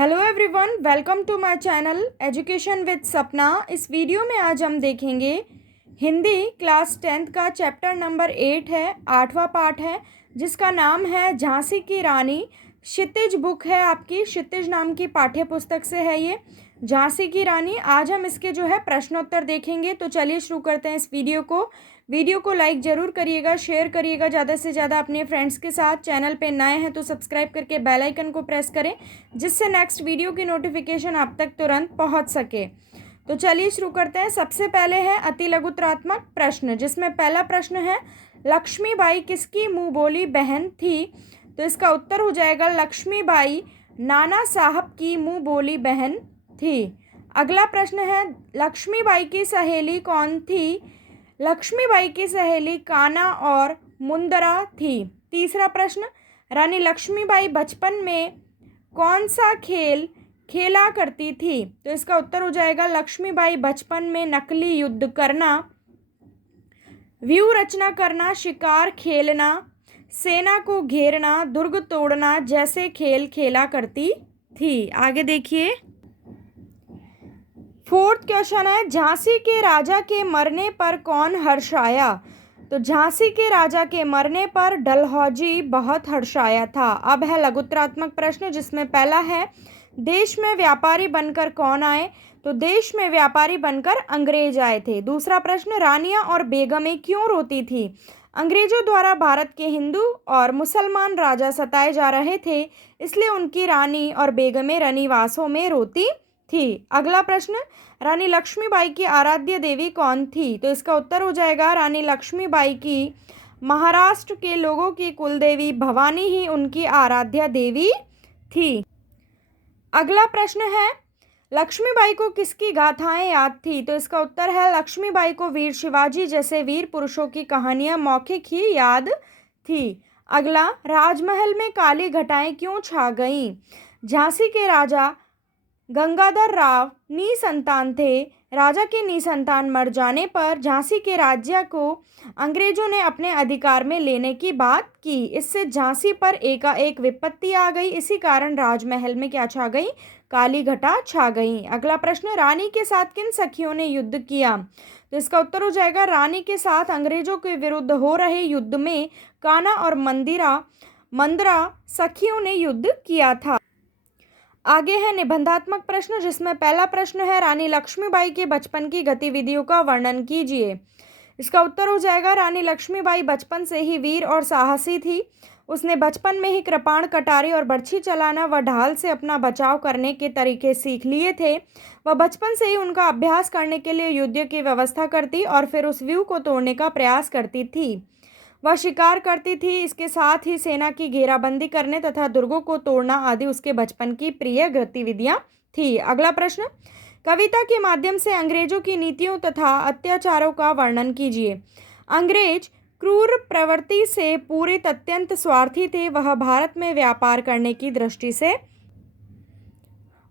Hello everyone, welcome to my channel education with Sapna. इस video में आज हम देखेंगे हिंदी क्लास 10th का चैप्टर नंबर 8 है, 8वां पार्ट है, जिसका नाम है झांसी की रानी। क्षितिज बुक है आपकी, क्षितिज नाम की पाठ्य पुस्तक से है ये झांसी की रानी। आज हम इसके जो है प्रश्नोत्तर देखेंगे। तो चलिए शुरू करते हैं इस वीडियो को लाइक ज़रूर करिएगा, शेयर करिएगा ज़्यादा से ज़्यादा अपने फ्रेंड्स के साथ। चैनल पे नए हैं तो सब्सक्राइब करके बेल आइकन को प्रेस करें, जिससे नेक्स्ट वीडियो की नोटिफिकेशन आप तक तुरंत पहुंच सके। तो चलिए शुरू करते हैं। सबसे पहले है अति लघुत्रात्मक प्रश्न, जिसमें पहला प्रश्न है लक्ष्मीबाई किसकी मुँह बोली बहन थी। तो इसका उत्तर हो जाएगा लक्ष्मीबाई नाना साहब की मुँह बोली बहन थी। अगला प्रश्न है लक्ष्मीबाई की सहेली कौन थी। लक्ष्मीबाई की सहेली काना और मुंदरा थी। तीसरा प्रश्न रानी लक्ष्मीबाई बचपन में कौन सा खेल खेला करती थी। तो इसका उत्तर हो जाएगा लक्ष्मीबाई बचपन में नकली युद्ध करना, व्यूह रचना करना, शिकार खेलना, सेना को घेरना, दुर्ग तोड़ना जैसे खेल खेला करती थी। आगे देखिए, फोर्थ क्वेश्चन है झांसी के राजा के मरने पर कौन हर्षाया। तो झांसी के राजा के मरने पर डलहौजी बहुत हर्षाया था। अब है लघुत्रात्मक प्रश्न, जिसमें पहला है देश में व्यापारी बनकर कौन आए। तो देश में व्यापारी बनकर अंग्रेज आए थे। दूसरा प्रश्न रानियां और बेगमें क्यों रोती थी। अंग्रेजों द्वारा भारत के हिंदू और मुसलमान राजा सताए जा रहे थे, इसलिए उनकी रानी और बेगमें रनिवासों में रोती थी। अगला प्रश्न रानी लक्ष्मीबाई की आराध्य देवी कौन थी। तो इसका उत्तर हो जाएगा रानी लक्ष्मीबाई की महाराष्ट्र के लोगों की कुलदेवी भवानी ही उनकी आराध्य देवी थी। अगला प्रश्न है लक्ष्मीबाई को किसकी गाथाएं याद थी। तो इसका उत्तर है लक्ष्मीबाई को वीर शिवाजी जैसे वीर पुरुषों की कहानियां मौखिक ही याद थी। अगला राजमहल में काली घटाएं क्यों छा गईं। झांसी के राजा गंगाधर राव निसंतान थे। राजा के निसंतान मर जाने पर झांसी के राज्य को अंग्रेजों ने अपने अधिकार में लेने की बात की। इससे झांसी पर एकाएक विपत्ति आ गई। इसी कारण राजमहल में क्या छा गई, काली घटा छा गई। अगला प्रश्न रानी के साथ किन सखियों ने युद्ध किया। तो इसका उत्तर हो जाएगा रानी के साथ अंग्रेजों के विरुद्ध हो रहे युद्ध में काना और मंदरा सखियों ने युद्ध किया था। आगे है निबंधात्मक प्रश्न, जिसमें पहला प्रश्न है रानी लक्ष्मीबाई के बचपन की गतिविधियों का वर्णन कीजिए। इसका उत्तर हो जाएगा रानी लक्ष्मीबाई बचपन से ही वीर और साहसी थी। उसने बचपन में ही कृपाण, कटारी और बर्छी चलाना व ढाल से अपना बचाव करने के तरीके सीख लिए थे। वह बचपन से ही उनका अभ्यास करने के लिए युद्ध की व्यवस्था करती और फिर उस व्यूह को तोड़ने का प्रयास करती थी। वह शिकार करती थी। इसके साथ ही सेना की घेराबंदी करने तथा दुर्गों को तोड़ना आदि उसके बचपन की प्रिय गतिविधियां थी। अगला प्रश्न कविता के माध्यम से अंग्रेजों की नीतियों तथा अत्याचारों का वर्णन कीजिए। अंग्रेज क्रूर प्रवृत्ति से पूरित अत्यंत स्वार्थी थे। वह भारत में व्यापार करने की दृष्टि से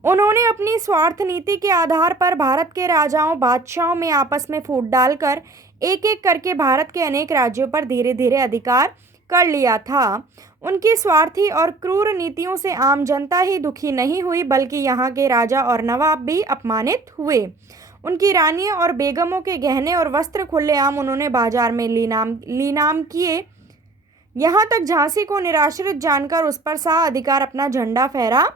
उन्होंने अपनी स्वार्थ नीति के आधार पर भारत के राजाओं बादशाहों में आपस में फूट डालकर एक एक करके भारत के अनेक राज्यों पर धीरे धीरे अधिकार कर लिया था। उनकी स्वार्थी और क्रूर नीतियों से आम जनता ही दुखी नहीं हुई, बल्कि यहाँ के राजा और नवाब भी अपमानित हुए। उनकी रानियों और बेगमों के गहने और वस्त्र खुलेआम उन्होंने बाजार में लीनाम किए। यहाँ तक झांसी को निराश्रित जानकर उस पर अधिकार अपना झंडा फहरा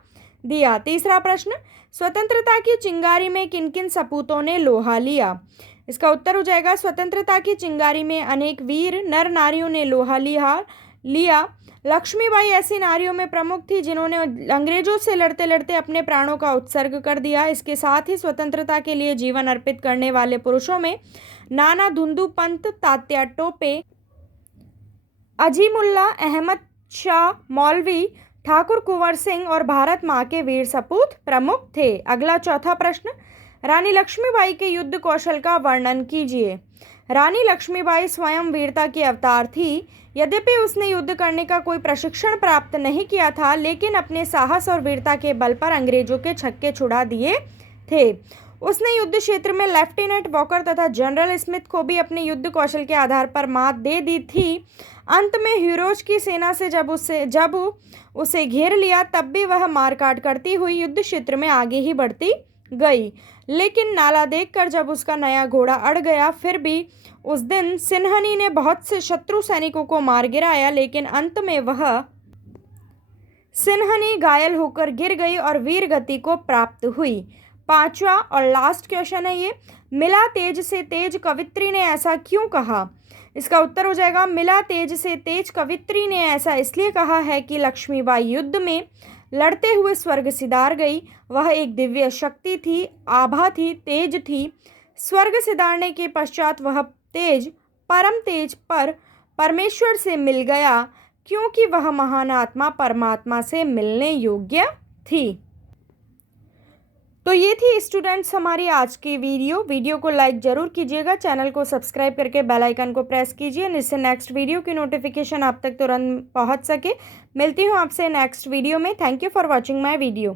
दिया। तीसरा प्रश्न स्वतंत्रता की चिंगारी में किन किन सपूतों ने लोहा लिया। इसका उत्तर हो जाएगा स्वतंत्रता की चिंगारी में अनेक वीर नर नारियों ने लोहा लिया। लक्ष्मीबाई ऐसी नारियों में प्रमुख थी जिन्होंने अंग्रेजों से लड़ते लड़ते अपने प्राणों का उत्सर्ग कर दिया। इसके साथ ही स्वतंत्रता के लिए जीवन अर्पित करने वाले पुरुषों में नाना धुंधु पंत, तात्या टोपे, अजीमुल्ला अहमद शाह मौलवी, ठाकुर कुंवर सिंह और भारत माँ के वीर सपूत प्रमुख थे। अगला चौथा प्रश्न रानी लक्ष्मीबाई के युद्ध कौशल का वर्णन कीजिए। रानी लक्ष्मीबाई स्वयं वीरता की अवतार थी। यद्यपि उसने युद्ध करने का कोई प्रशिक्षण प्राप्त नहीं किया था, लेकिन अपने साहस और वीरता के बल पर अंग्रेजों के छक्के छुड़ा दिए थे। उसने युद्ध क्षेत्र में लेफ्टिनेंट वॉकर तथा जनरल स्मिथ को भी अपने युद्ध कौशल के आधार पर मात दे दी थी। अंत में ह्यूरोज की सेना से जब उसे घेर लिया, तब भी वह मारकाट करती हुई युद्ध क्षेत्र में आगे ही बढ़ती गई। लेकिन नाला देखकर जब उसका नया घोड़ा अड़ गया, फिर भी उस दिन सिन्हनी ने बहुत से शत्रु सैनिकों को मार गिराया, लेकिन अंत में वह सिन्हनी घायल होकर गिर गई और वीर गति को प्राप्त हुई। पांचवा और लास्ट क्वेश्चन है ये, मिला तेज से तेज कवित्री ने ऐसा क्यों कहा? इसका उत्तर हो जाएगा, मिला तेज से तेज कवित्री ने ऐसा इसलिए कहा है कि लक्ष्मीबाई युद्ध में लड़ते हुए स्वर्ग सिधार गई। वह एक दिव्य शक्ति थी, आभा थी, तेज थी। स्वर्ग सिधारने के पश्चात वह तेज परम तेज पर परमेश्वर से मिल गया, क्योंकि वह महान आत्मा परमात्मा से मिलने योग्य थी। तो ये थी स्टूडेंट्स हमारी आज की वीडियो को लाइक ज़रूर कीजिएगा, चैनल को सब्सक्राइब करके बेल आइकन को प्रेस कीजिए, जिससे नेक्स्ट वीडियो की नोटिफिकेशन आप तक तुरंत पहुंच सके। मिलती हूं आपसे नेक्स्ट वीडियो में। Thank you for watching my video.